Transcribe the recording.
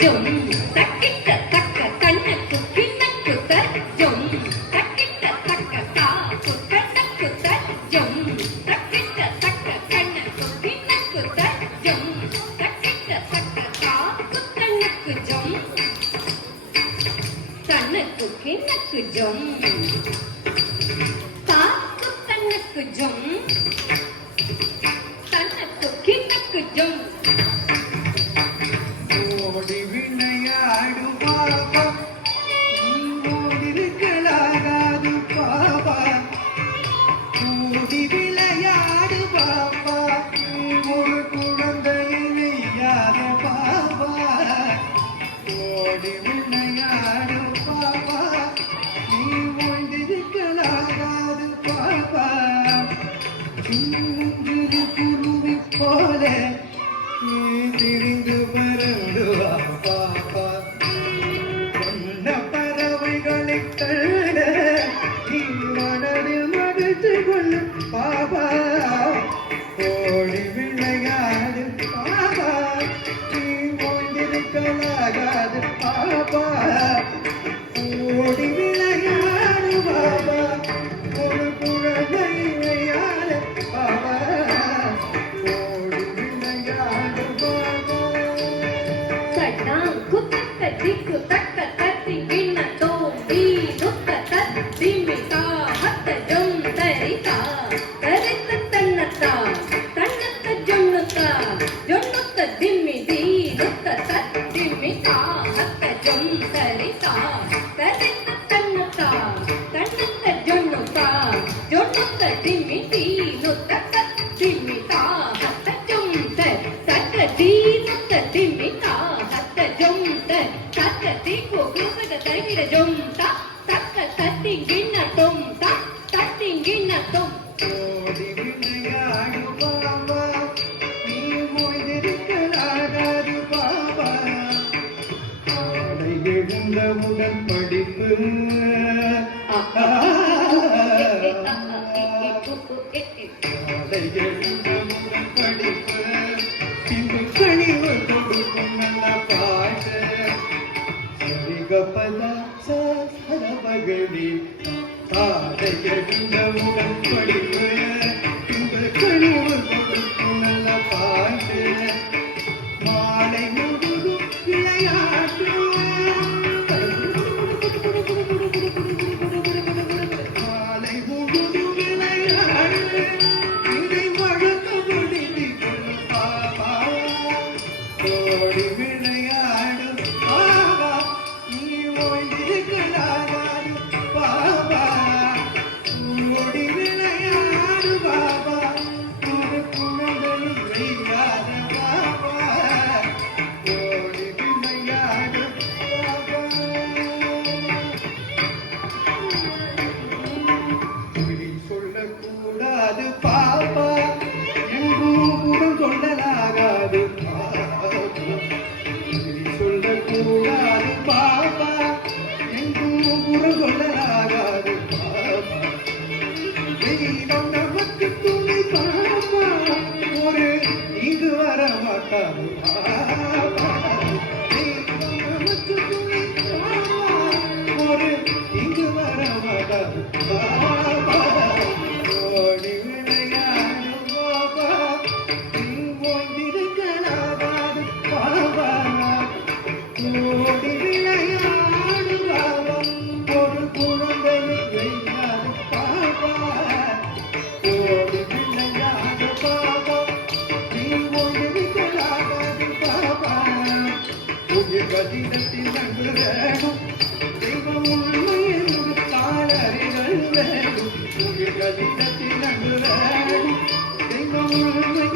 ஜும் தக்கிட்ட தக்க கண்ணு குக்கி நக்குத்த ஜும் தக்கிட்ட தக்க கா குக்க நக்குத்த ஜும் தக்கிட்ட தக்க கண்ணு குக்கி நக்குத்த ஜும் தக்கிட்ட தக்க கா குக்க நக்கு ஜும் கண்ணு குக்கி நக்கு ஜும் கா குக்க நக்கு ஜும் கண்ணு குக்கி நக்கு ஜும் ஓடி விளையாடு பாபா ஓடிருக்கலாகாது பாபா ஓடி விளையாடு பாபா ஒரு குழந்தையை வெய்யாத பாபா ஓடி விளையாடு பாபா நீ ஓடிருக்கலாகாது பாபா சின்னஞ்சிறு குருவி போல திரிந்து பறந்துவா பாப்பா சொன்ன பறவைகளை தள்ள நீ மனதில் மகிழ்ச்சி கொள்ளு பாபா ஓடி விளையாடு பாபா நீ ஓய்ந்திருக்கலாகாது பாபா ஓடி விளையாடு பாபா ஒரு குழந்தை விளையாடு பாபா ஓடி விளையாடு பாபா குத்தக்க திக்கு தக்க தத்தி கிண்ண தோம்பி துக்க தத்தி மிதா ஹத்த ஜும் தரிதா தரித்த தன்னத்தா தன்னத்த ஜொன்னுத்தா ஜொன்னுத்த திம்மிதி துக்க தத்தி மிதா ஹத்த ஜும் தரிதா தரித்த தன்னத்தா தன்னத்த ஜொன்னுத்தா ஜொன்னுத்த திம்மிதி துக்க தத்தி மிதா ஹத்த ஜும் தக்க தி துக்க திம்மிதா தக்கத்தி கோகுகத தரிகிற ஜொம் தக்க தத்திங்கிண்ண தொம் தத்திங்கிண்ண தொம் ஓடி விளையாடு பாபா நீ ஓய்ந்திருக்கலாகாது பாபா ஆடை எழுந்தவுடன் படிப்பு ஆடை எழுந்தவுடன் படிப்பு இன்று கனிவு கொடுக்கும் நல்ல பாட்டு சரிகபலா சரபகடி ஆடை எழுந்தவுடன் படிப்பு இன்று கனிவு கொடுக்கும் நல்ல பாட்டு மாலை முழுதும் விளையாட்டு மாலை முழுதும் விளையாடு இதை வழக்க முடிவு பாபா ஓடி விளையாடு பாபா நீ ஓய்ந்திருக்கலாகாது பாபா ஓடி விளையாடு பாபா ஒரு குழந்தை வெய்யாத பாபா ஓடி விளையாடு பாபா குறி சொல்லக்கூடாது பாப்பா எங்கும் புறம் சொல்லலாகாது பாப்பா குறி சொல்லக்கூடாது பாப்பா எங்கும் புறம் சொல்லலாகாது பாப்பா தெய்வம் நமக்கு துணை பாப்பா ஒரு இங்கு வர மாட்டாது பாப்பா தெய்வம் நமக்கு துணை பாப்பா ஒரு இங்கு வர மாட்டாது பாப்பா ஓடி விளையாடு பாபா நீ ஓய்ந்திருக்கலாகாது பாபா ஓடி விளையாடு பாபா ஒரு குழந்தை வெய்யாது பாபா ஓடி விளையாடு பாபா நீ ஓய்ந்திருக்கலாகாது பாபா உயிர் கதிரத்தில் நன்று வேணும் தெய்வம் உண்மை என்று காலறிகள் வேணும் உயிர் கதிரத்தில் நன்று வேணும் தெய்வம் உண்மை